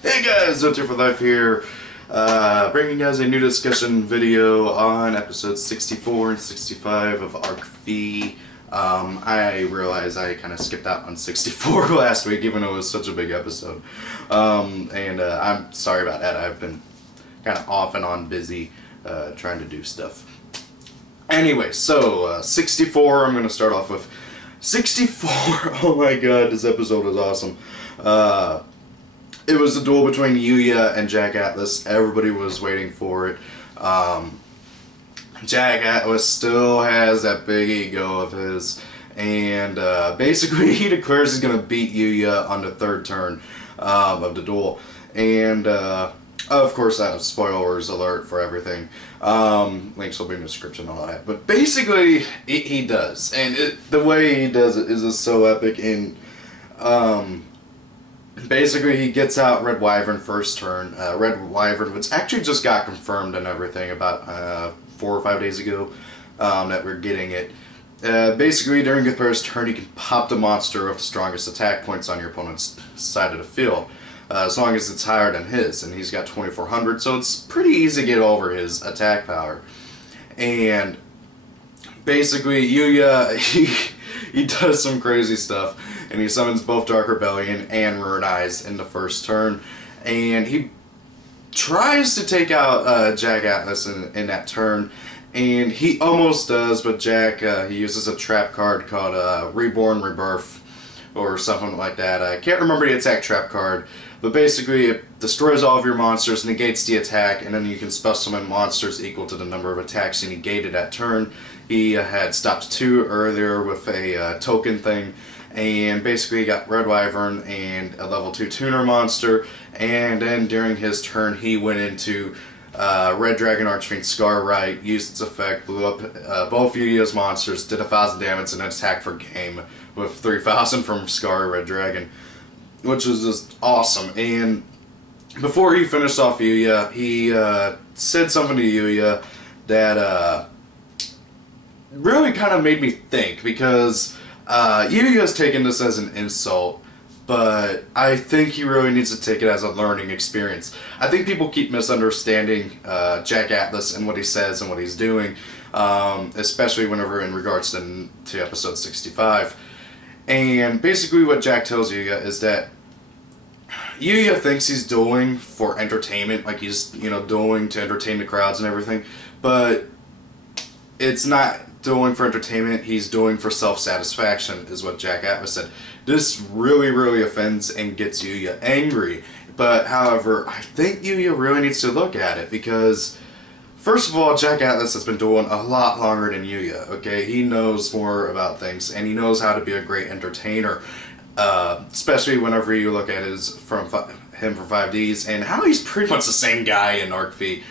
Hey guys, Zote for Life here, bringing you guys a new discussion video on episodes 64 and 65 of Arc V. I realize I kind of skipped out on 64 last week, even though it was such a big episode. I'm sorry about that. I've been kind of off and on busy trying to do stuff. Anyway, so 64, I'm going to start off with 64. Oh my god, this episode was awesome. It was a duel between Yuya and Jack Atlas. Everybody was waiting for it. Jack Atlas still has that big ego of his, and basically he declares he's going to beat Yuya on the third turn of the duel. And of course, spoilers alert for everything. Links will be in the description and all that. But basically, he does, and the way he does it is just so epic. And basically, he gets out Red Wyvern first turn. Red Wyvern, which actually just got confirmed and everything about 4 or 5 days ago, that we're getting it. Basically, during the first turn, you can pop the monster with the strongest attack points on your opponent's side of the field, as long as it's higher than his, and he's got 2400, so it's pretty easy to get over his attack power. And basically, Yuya, he does some crazy stuff, and he summons both Dark Rebellion and Ruin Eyes in the first turn, and he tries to take out Jack Atlas in that turn, and he almost does, but Jack, he uses a trap card called Reborn Rebirth, or something like that. I can't remember the exact trap card, but basically it destroys all of your monsters, negates the attack, and then you can spell summon monsters equal to the number of attacks he negated that turn. He had stopped 2 earlier with a token thing, and basically got Red Wyvern and a level 2 tuner monster, and then during his turn he went into Red Dragon Archfiend Scar Right, used its effect, blew up both Yuya's monsters, did 1000 damage, and then attacked for game with 3000 from Scar Red Dragon, which was just awesome. And before he finished off Yuya, he said something to Yuya that really kind of made me think, because Yuya's taken this as an insult, but I think he really needs to take it as a learning experience. I think people keep misunderstanding Jack Atlas and what he says and what he's doing, especially whenever in regards to episode 65. And basically what Jack tells Yuya is that Yuya thinks he's doing for entertainment, like he's, doing to entertain the crowds and everything, but it's not doing for entertainment, he's doing for self-satisfaction, is what Jack Atlas said. This really, really offends and gets Yuya angry, but however, I think Yuya really needs to look at it, because first of all, Jack Atlas has been doing a lot longer than Yuya, okay? He knows more about things, and he knows how to be a great entertainer, especially whenever you look at him from 5Ds, and how he's pretty much the same guy in Arc V.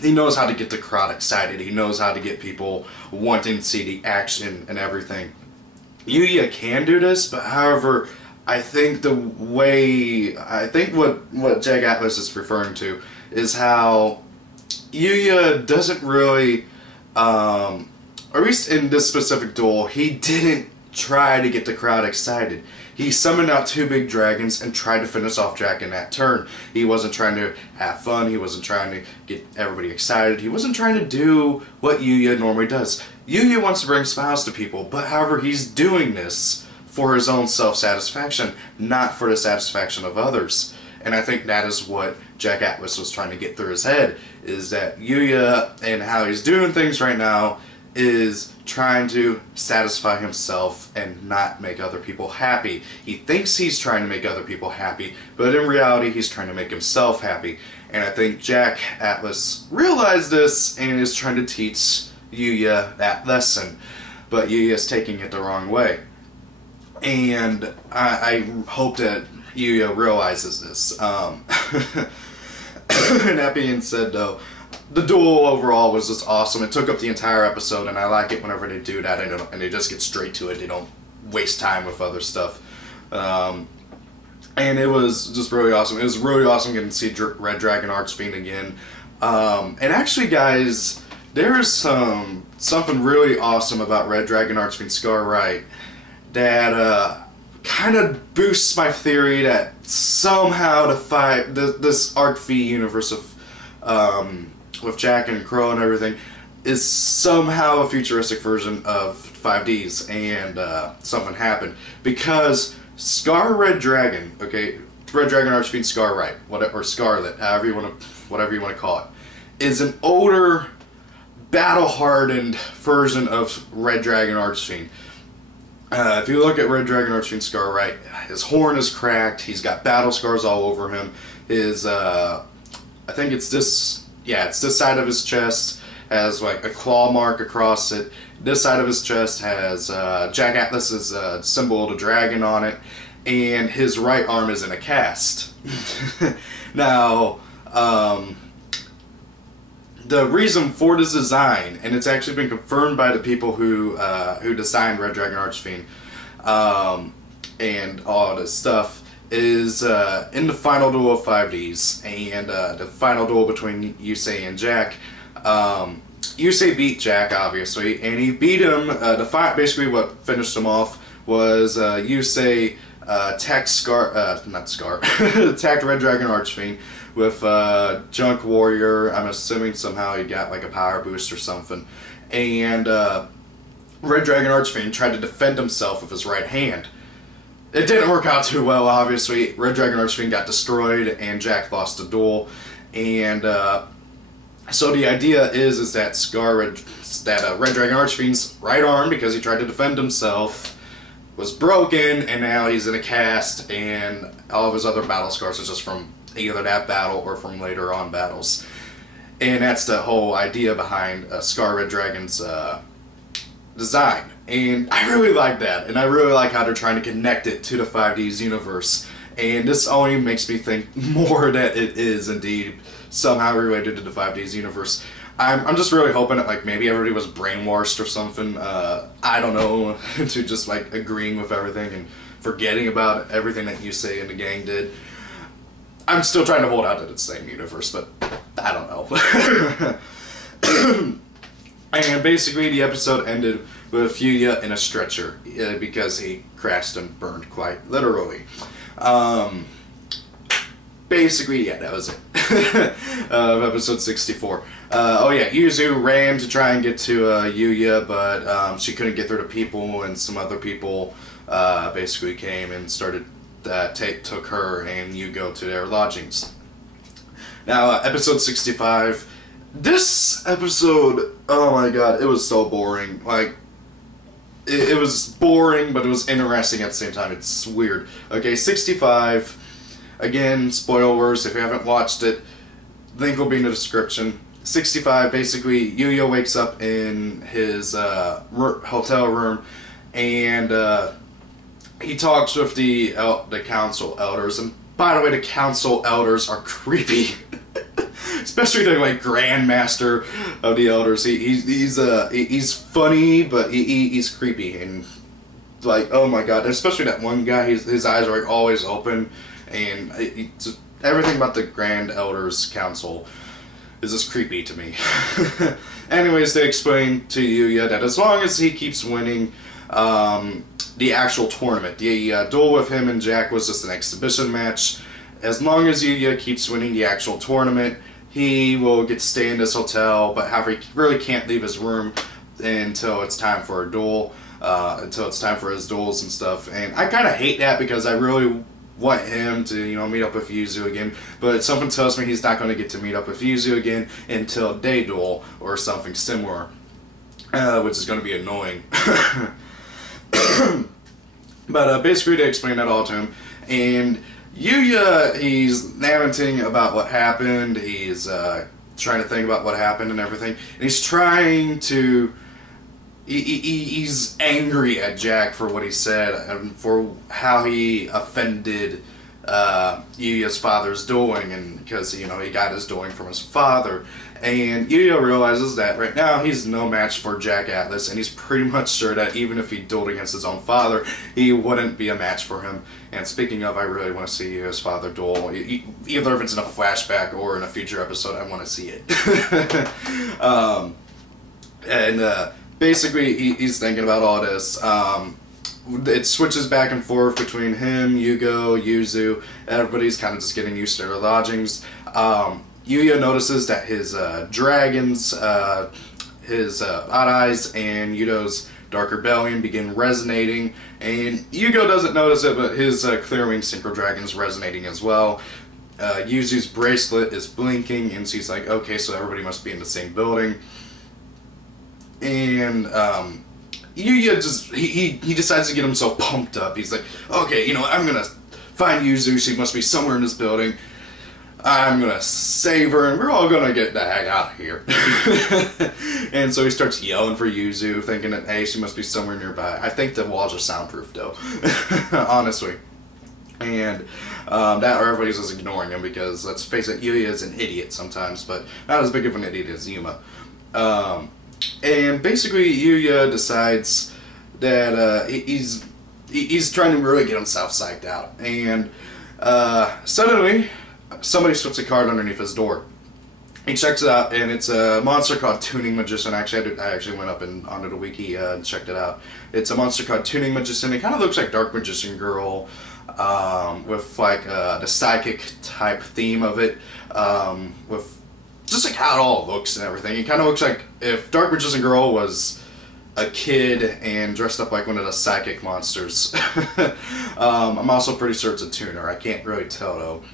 He knows how to get the crowd excited, he knows how to get people wanting to see the action and everything. Yuya can do this, but however, I think what Jack Atlas is referring to is how Yuya doesn't really, or at least in this specific duel, he didn't try to get the crowd excited. He summoned out 2 big dragons and tried to finish off Jack in that turn. He wasn't trying to have fun, he wasn't trying to get everybody excited, he wasn't trying to do what Yuya normally does. Yuya wants to bring smiles to people, but however, he's doing this for his own self-satisfaction, not for the satisfaction of others. And I think that is what Jack Atlas was trying to get through his head, is that Yuya and how he's doing things right now is trying to satisfy himself and not make other people happy. He thinks he's trying to make other people happy, but in reality he's trying to make himself happy. And I think Jack Atlas realized this and is trying to teach Yuya that lesson, but Yuya's taking it the wrong way. And I hope that Yuya realizes this. And that being said though, the duel overall was just awesome. It took up the entire episode, and I like it whenever they do that and they just get straight to it. They don't waste time with other stuff. And it was just really awesome. It was really awesome getting to see Red Dragon Archfiend again. And actually, guys, there is something really awesome about Red Dragon Archfiend Scar Right that kind of boosts my theory that somehow this Arc V universe of with Jack and Crow and everything is somehow a futuristic version of 5Ds, and something happened because Scar Red Dragon, okay, Red Dragon Archfiend Scar Right, or Scarlet, whatever you want to call it, is an older, battle-hardened version of Red Dragon Archfiend. If you look at Red Dragon Archfiend Scar Right, his horn is cracked. He's got battle scars all over him. His, I think it's this, yeah, it's this side of his chest has like a claw mark across it. This side of his chest has Jack Atlas's symbol of the dragon on it, and his right arm is in a cast. Now, the reason for this design, and it's actually been confirmed by the people who designed Red Dragon Archfiend and all this stuff, is in the final duel of 5Ds and the final duel between Yusei and Jack. Yusei beat Jack, obviously, and he beat him. Basically, what finished him off was Yusei attacked attacked Red Dragon Archfiend with Junk Warrior. I'm assuming somehow he got like a power boost or something. And Red Dragon Archfiend tried to defend himself with his right hand. It didn't work out too well, obviously. Red Dragon Archfiend got destroyed, and Jack lost the duel. And so the idea is that Red Dragon Archfiend's right arm, because he tried to defend himself, was broken, and now he's in a cast, and all of his other battle scars are just from either that battle or from later on battles. And that's the whole idea behind Scar Red Dragon's design. And I really like that, and I really like how they're trying to connect it to the 5Ds universe. And this only makes me think more that it is indeed somehow related to the 5Ds universe. I'm just really hoping that like maybe everybody was brainwashed or something, I don't know, to just like agreeing with everything and forgetting about everything that Yusei and the gang did. I'm still trying to hold out that it's the same universe, but I don't know. And basically the episode ended with Yuya in a stretcher because he crashed and burned quite literally. Basically, yeah, that was it. Of episode 64. Oh yeah, Yuzu ran to try and get to Yuya, but she couldn't get through to people, and some other people basically came and started took her and Yugioh to their lodgings. Now, episode 65. This episode, oh my god, it was so boring. Like, it was boring, but it was interesting at the same time. It's weird. Okay, 65. Again, spoilers, if you haven't watched it, link will be in the description. 65, basically, Yuya wakes up in his hotel room, and he talks with the council elders. And by the way, the council elders are creepy. Especially the like Grandmaster of the elders. He's funny, but he's creepy, and like, oh my god, especially that one guy. His eyes are like always open. And everything about the Grand Elders Council is just creepy to me. Anyways, they explain to Yuya that as long as he keeps winning the actual tournament, the duel with him and Jack was just an exhibition match. As long as Yuya keeps winning the actual tournament, he will get to stay in this hotel, but however, he really can't leave his room until it's time for a duel, until it's time for his duels and stuff. And I kind of hate that because I really want him to, you know, meet up with Yuzu again, but something tells me he's not going to get to meet up with Yuzu again until Day Duel or something similar, which is going to be annoying. But basically they explain that all to him, and Yuya, he's lamenting about what happened, he's trying to think about what happened and everything, and he's trying to he's angry at Jack for what he said and for how he offended Yuya's father's dueling, and because, you know, he got his dueling from his father. And Yuya realizes that right now he's no match for Jack Atlas, and he's pretty much sure that even if he dueled against his own father, he wouldn't be a match for him. And speaking of, I really want to see Yuya's father duel. Either if it's in a flashback or in a future episode, I want to see it. Basically, he's thinking about all this. it switches back and forth between him, Yugioh, Yuzu. Everybody's kind of just getting used to their lodgings. Yuya notices that his dragons, his odd eyes, and Yudo's dark rebellion begin resonating, and Yugioh doesn't notice it, but his clearwing synchro dragon's resonating as well. Yuzu's bracelet is blinking, and she's like, okay, so everybody must be in the same building. And Yuya just, he decides to get himself pumped up. He's like, okay, you know what, I'm gonna find Yuzu, she must be somewhere in this building. I'm gonna save her, and we're all gonna get the heck out of here. And so he starts yelling for Yuzu, thinking that, hey, she must be somewhere nearby. I think the walls are soundproof, though, honestly. And that everybody's just ignoring him because, let's face it, Yuya is an idiot sometimes, but not as big of an idiot as Yuma. And basically, Yuya decides that he's trying to really get himself psyched out, and suddenly somebody slips a card underneath his door. He checks it out, and it's a monster called Tuning Magician. Actually, I actually went up and onto the wiki and checked it out. It's a monster called Tuning Magician. It kind of looks like Dark Magician Girl, with like the psychic type theme of it, with just like how it all looks and everything. It kind of looks like if Dark Magician Girl was a kid and dressed up like one of the psychic monsters. I'm also pretty sure it's a tuner. I can't really tell though.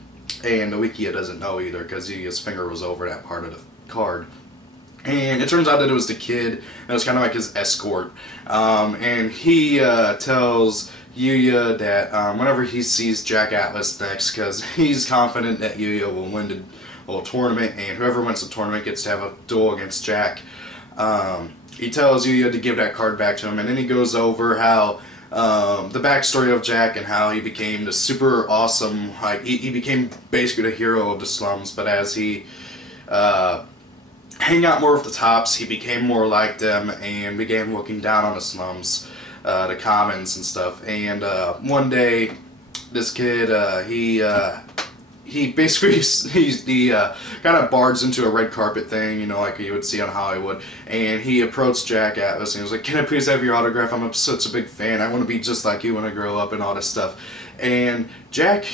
And the Wikia doesn't know either because his finger was over that part of the card. And it turns out that it was the kid, and it was kind of like his escort. And he tells Yuya that whenever he sees Jack Atlas next, because he's confident that Yuya will win the whole tournament, and whoever wins the tournament gets to have a duel against Jack. He tells Yuya to give that card back to him, and then he goes over how the backstory of Jack and how he became the super awesome, like he became basically the hero of the slums, but as he hang out more with the tops, he became more like them and began looking down on the slums, the commons and stuff. And one day, this kid, he basically, he kind of barged into a red carpet thing, you know, like you would see on Hollywood, and he approached Jack Atlas, and he was like, can I please have your autograph? I'm such a big fan. I want to be just like you when I grow up, and all this stuff. And Jack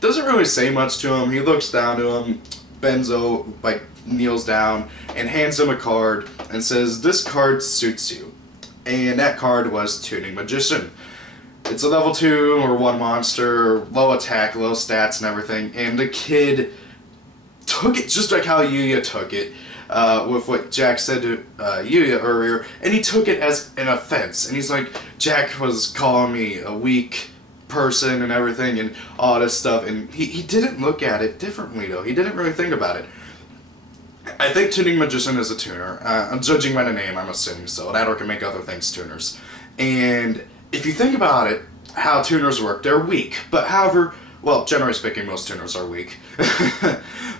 doesn't really say much to him. He looks down to him, Benzo, like, kneels down, and hands him a card, and says, this card suits you. And that card was Tuning Magician. It's a level 2 or 1 monster, low attack, low stats and everything, and the kid took it just like how Yuya took it, with what Jack said to Yuya earlier, and he took it as an offense, and he's like, Jack was calling me a weak person and everything and all this stuff, and he didn't look at it differently though. He didn't really think about it. I think Tuning Magician is a tuner. I'm judging by the name, I'm assuming so. That or can make other things tuners. And if you think about it, how tuners work, they're weak. But however, well, generally speaking, most tuners are weak.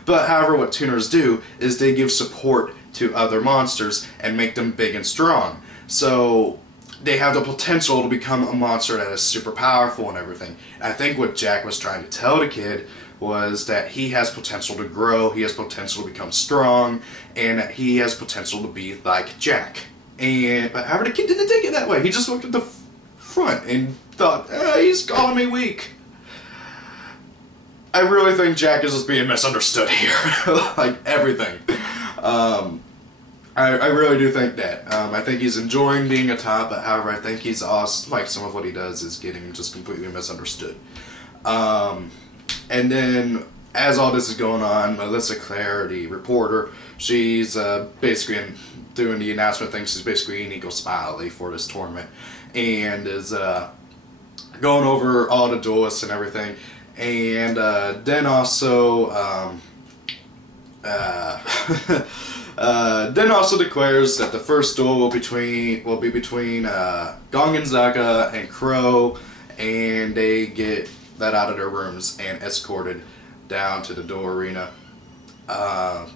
But however, what tuners do is they give support to other monsters and make them big and strong. So they have the potential to become a monster that is super powerful and everything. And I think what Jack was trying to tell the kid was that he has potential to grow, he has potential to become strong, and that he has potential to be like Jack. And but however, the kid didn't take it that way. He just looked at the front and thought, he's calling me weak. I really think Jack is just being misunderstood here. Like everything. I really do think that. I think he's enjoying being a top, but however, I think he's also, like, some of what he does is getting just completely misunderstood. And then, as all this is going on, Melissa Claire, the reporter, she's basically doing the announcement thing. She's basically an Eagle Smiley for this tournament, and is going over all the duelists and everything. And then also, then also declares that the first duel will be between Gonzaga and Crow, and they get let out of their rooms and escorted down to the duel arena. I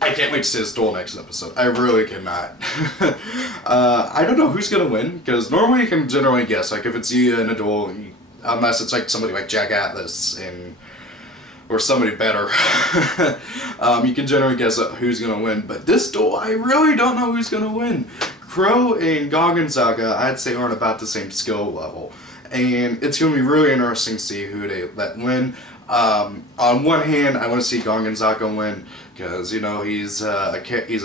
can't wait to see this duel next episode. I really cannot. I don't know who's gonna win, because normally you can generally guess, like if it's Yuya in a duel, unless it's like somebody like Jack Atlas or somebody better, you can generally guess who's gonna win. But this duel, I really don't know who's gonna win. Crow and Gorgonzola, I'd say, are on about the same skill level. And it's going to be really interesting to see who they let win. On one hand, I want to see Gorgonzola win because, you know, he's a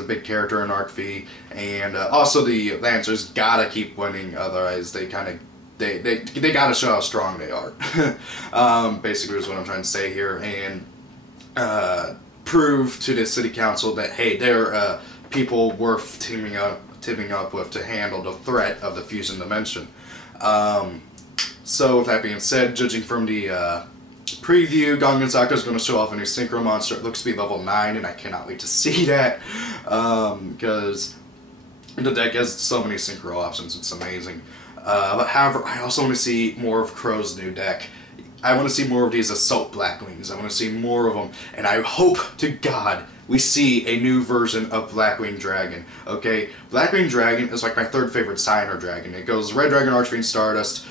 big character in Arc V, and also the Lancers gotta keep winning, otherwise they kind of they gotta show how strong they are. Basically, is what I'm trying to say here, and prove to the city council that hey, they're people worth teaming up with to handle the threat of the fusion dimension. So with that being said, judging from the preview, Gorgonzola is going to show off a new Synchro monster. It looks to be level 9, and I cannot wait to see that, because the deck has so many Synchro options, it's amazing. But however, I also want to see more of Crow's new deck. I want to see more of these Assault Blackwings. I want to see more of them, and I hope to God we see a new version of Blackwing Dragon. Okay, Blackwing Dragon is like my third favorite Signer Dragon. It goes Red Dragon, Archfiend, Stardust.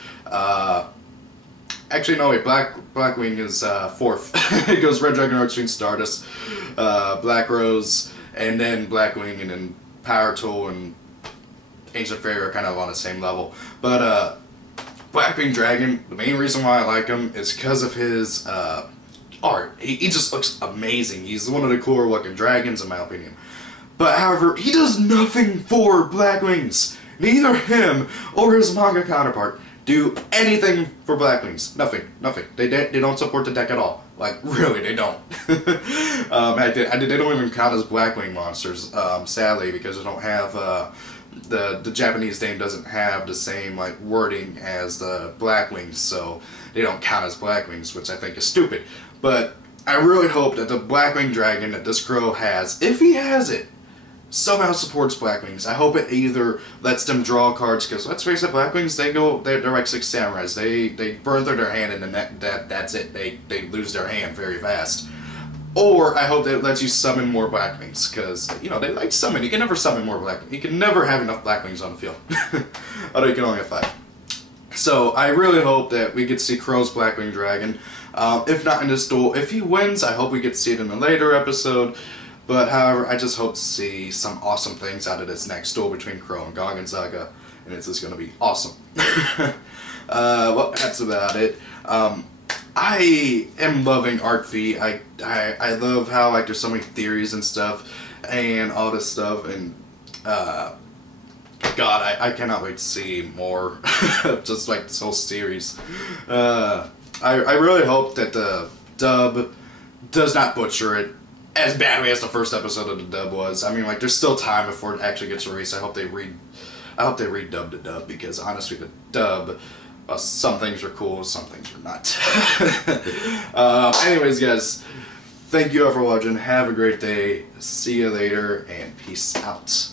Actually, no, wait, Blackwing is fourth. It goes Red Dragon, Archfiend, Stardust, Black Rose, and then Blackwing, and then Power Tool and Ancient Fairy are kind of on the same level. But Blackwing Dragon, the main reason why I like him is because of his art. He just looks amazing. He's one of the cooler looking dragons, in my opinion. But however, he does nothing for Blackwings. Neither him or his manga counterpart do anything for Blackwings. Nothing. They don't support the deck at all. Like, really, they don't. They don't even count as Blackwing monsters, sadly, because they don't have, the Japanese name doesn't have the same, like, wording as the Blackwings, so they don't count as Blackwings, which I think is stupid. But I really hope that the Blackwing Dragon that this Crow has, if he has it, somehow supports Blackwings. I hope it either lets them draw cards, because let's face it, Blackwings, they're like 6 samurais. They burn through their hand and then that's it. They lose their hand very fast. Or I hope that it lets you summon more Blackwings, because, you know, they like to summon. You can never summon more Blackwings. You can never have enough Blackwings on the field. Although you can only have 5. So I really hope that we get to see Crow's Blackwing Dragon. If not in this duel, if he wins, I hope we get to see it in a later episode. But however, I just hope to see some awesome things out of this next duel between Crow and Gorgonzola, and it's just going to be awesome. Well, that's about it. I am loving Arc V. I love how, like, there's so many theories and stuff, and all this stuff, and God, I cannot wait to see more of just like this whole series. I really hope that the dub does not butcher it as badly as the first episode of the dub was. I mean, like, there's still time before it actually gets released. I hope they redub the dub, because honestly, the dub, some things are cool, some things are not. Anyways, guys, thank you all for watching. Have a great day. See you later, and peace out.